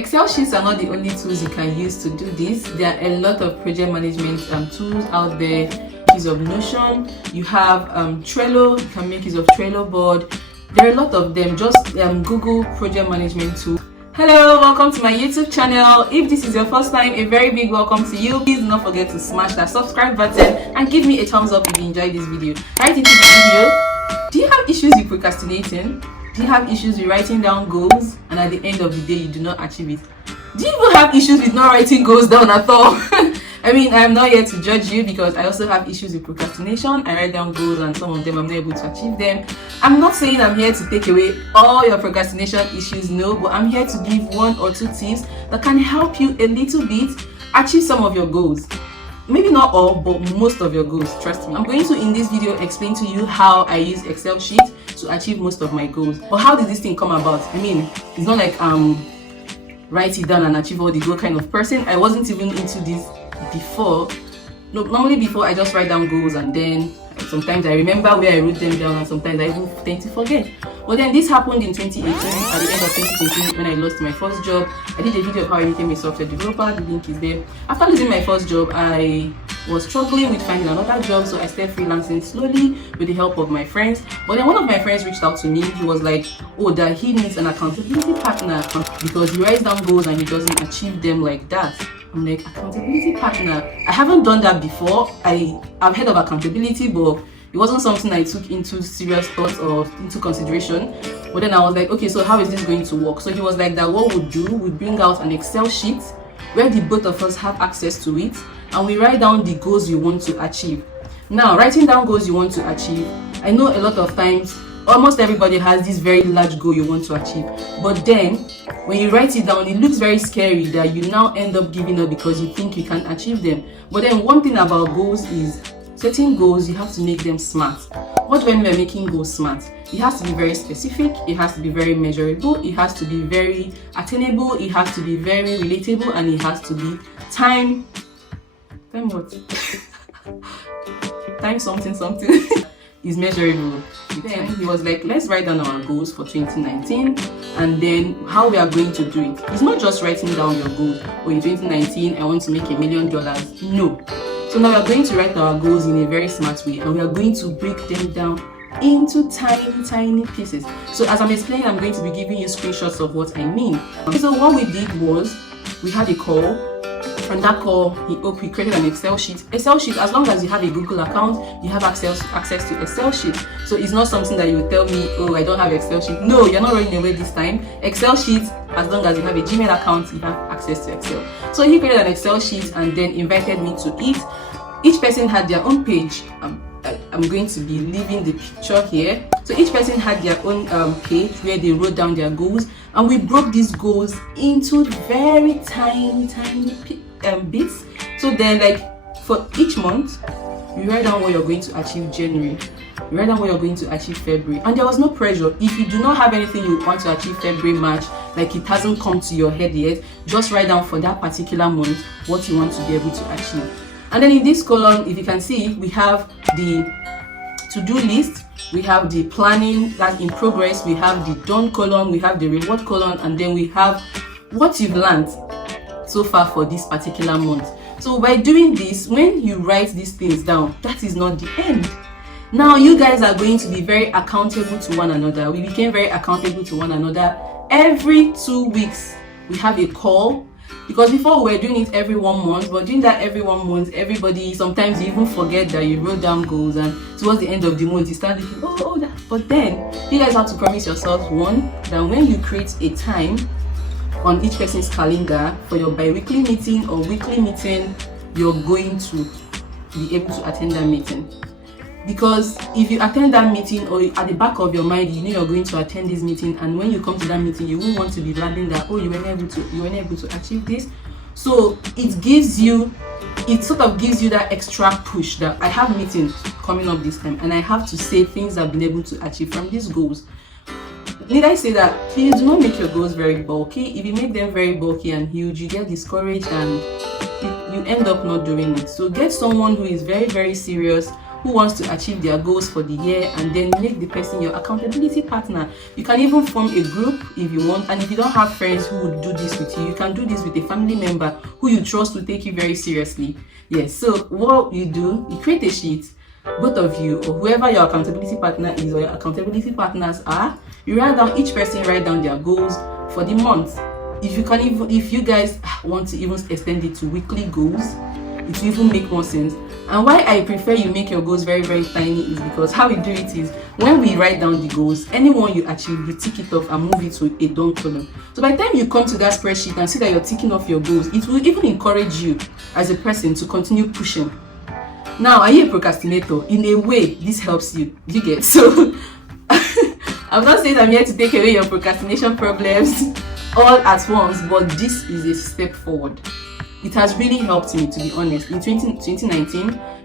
Excel sheets are not the only tools you can use to do this. There are a lot of project management tools out there. Use of Notion, you have Trello, you can make use of Trello board. There are a lot of them. Just Google project management tool. Hello, welcome to my YouTube channel. If this is your first time, a very big welcome to you. Please do not forget to smash that subscribe button and give me a thumbs up if you enjoyed this video. Right into the video. Do you have issues with procrastinating? Do you have issues with writing down goals and at the end of the day you do not achieve it? Do you even have issues with not writing goals down at all? I mean, I'm not here to judge you because I also have issues with procrastination. I write down goals and some of them I'm not able to achieve them. I'm not saying I'm here to take away all your procrastination issues, no, but I'm here to give 1 or 2 tips that can help you a little bit achieve some of your goals. Maybe not all, but most of your goals, trust me. I'm going to, in this video, explain to you how I use Excel sheet to achieve most of my goals. But how did this thing come about? I mean, it's not like write it down and achieve all the goal kind of person. I wasn't even into this before. No, normally before I just write down goals and then sometimes I remember where I wrote them down and sometimes I even tend to forget. But then this happened in 2018, at the end of 2020 when I lost my first job. I did a video of how I became a software developer. The link is there. After losing my first job, I was struggling with finding another job, so I started freelancing slowly with the help of my friends. But then one of my friends reached out to me. He was like, oh, that he needs an accountability partner because he writes down goals and he doesn't achieve them like that. I'm like, accountability partner? I haven't done that before. I've heard of accountability, but it wasn't something I took into serious thought or into consideration. But then I was like, okay, so how is this going to work? So he was like, that what we'll do, we bring out an Excel sheet where the both of us have access to it and we write down the goals you want to achieve. Now, writing down goals you want to achieve, I know a lot of times almost everybody has this very large goal you want to achieve, but then when you write it down, it looks very scary that you now end up giving up because you think you can't achieve them. But then one thing about goals is setting goals, you have to make them smart. What when we're making goals smart? It has to be very specific, it has to be very measurable, it has to be very attainable, it has to be very relatable, and it has to be time what? Time something is measurable. Then he was like, let's write down our goals for 2019 and then how we are going to do it. It's not just writing down your goals. Oh, in 2019 I want to make $1 million. No. So now we are going to write our goals in a very smart way and we are going to break them down into tiny pieces. So as I'm explaining, I'm going to be giving you screenshots of what I mean. So what we did was we had a call. From that call, he created an Excel sheet. Excel sheet, as long as you have a Google account, you have access to Excel sheet. So it's not something that you tell me, oh, I don't have Excel sheet. No, you're not running away this time. Excel sheet, as long as you have a Gmail account, you have access to Excel. So he created an Excel sheet and then invited me to it. Each person had their own page. I'm going to be leaving the picture here. So each person had their own page where they wrote down their goals, and we broke these goals into very tiny bits. So then, like for each month, you write down what you're going to achieve January, you write down what you're going to achieve February, and there was no pressure. If you do not have anything you want to achieve February, March, like it hasn't come to your head yet, just write down for that particular month what you want to be able to achieve. And then in this column, if you can see, we have the to-do list, we have the planning that's in progress, we have the done column, we have the reward column, and then we have what you've learned so far for this particular month. So by doing this, when you write these things down, that is not the end. Now you guys are going to be very accountable to one another. We became very accountable to one another. Every 2 weeks, we have a call. Because before we were doing it every 1 month, but doing that every 1 month, everybody, sometimes you even forget that you wrote down goals, and towards the end of the month you start thinking, oh that. But then you guys have to promise yourselves, one, that when you create a time on each person's calendar for your bi-weekly meeting or weekly meeting, you're going to be able to attend that meeting. Because if you attend that meeting, or at the back of your mind you know you're going to attend this meeting, and when you come to that meeting you won't want to be blabbing that, oh, you weren't able to achieve this. So it sort of gives you that extra push that I have meetings coming up this time and I have to say things I've been able to achieve from these goals. Need I say that please do not make your goals very bulky. If you make them very bulky and huge, you get discouraged and you end up not doing it. So get someone who is very serious, who wants to achieve their goals for the year, and then make the person your accountability partner. You can even form a group if you want, and if you don't have friends who would do this with you, you can do this with a family member who you trust to take you very seriously. Yes, so what you do, you create a sheet, both of you or whoever your accountability partner is or your accountability partners are, you write down, each person write down their goals for the month. If you guys want to even extend it to weekly goals, it will even make more sense. And why I prefer you make your goals very, very tiny is because how we do it is, when we write down the goals, anyone you achieve, you tick it off and move it to a done column. So by the time you come to that spreadsheet and see that you're ticking off your goals, it will even encourage you as a person to continue pushing. Now, are you a procrastinator? In a way, this helps you. You get so. I'm not saying I'm here to take away your procrastination problems all at once, but this is a step forward. It has really helped me, to be honest. In 2019 and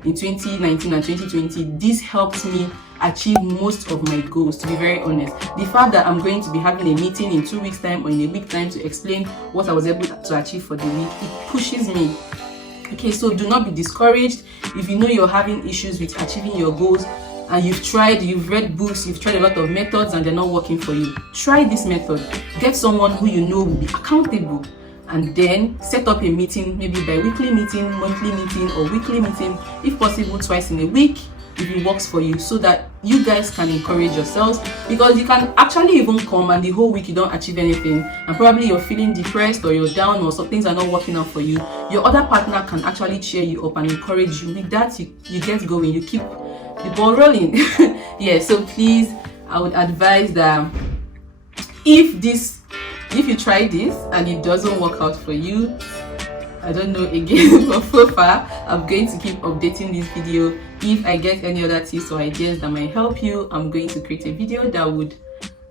2020, this helped me achieve most of my goals, to be very honest. The fact that I'm going to be having a meeting in 2 weeks' time or in a week time to explain what I was able to achieve for the week, it pushes me. Okay, so do not be discouraged. If you know you're having issues with achieving your goals and you've read books, you've tried a lot of methods and they're not working for you, try this method. Get someone who you know will be accountable, and then set up a meeting, maybe bi-weekly meeting, monthly meeting, or weekly meeting, if possible twice in a week, if it works for you, so that you guys can encourage yourselves. Because you can actually even come and the whole week you don't achieve anything, and probably you're feeling depressed or you're down or some things are not working out for you. Your other partner can actually cheer you up and encourage you. With that, you get going, you keep the ball rolling. Yeah, so please, I would advise that if you try this and it doesn't work out for you, I don't know again, but so far I'm going to keep updating this video. If I get any other tips or ideas that might help you, I'm going to create a video that would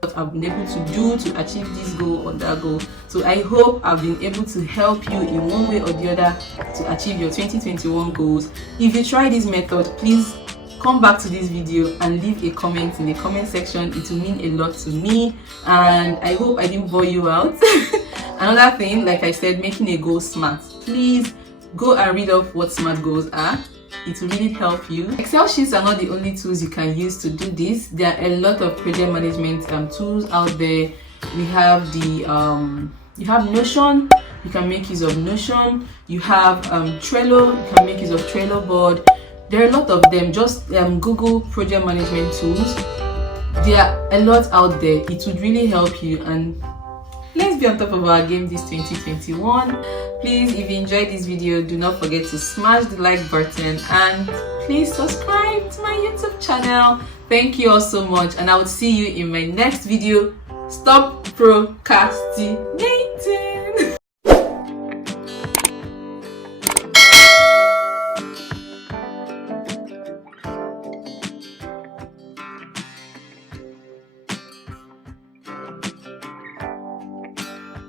what I've been able to do to achieve this goal or that goal. So I hope I've been able to help you in one way or the other to achieve your 2021 goals. If you try this method, please come back to this video and leave a comment in the comment section. It will mean a lot to me, and I hope I didn't bore you out. Another thing, like I said, making a goal smart. Please go and read up what SMART goals are. It will really help you. Excel sheets are not the only tools you can use to do this. There are a lot of project management tools out there. We have you have Notion. You can make use of Notion. You have Trello. You can make use of Trello board. There are a lot of them. Just Google project management tools. There are a lot out there. It would really help you, and let's be on top of our game this 2021. Please, if you enjoyed this video, do not forget to smash the like button and please subscribe to my YouTube channel. Thank you all so much, and I will see you in my next video. Stop procrastinating.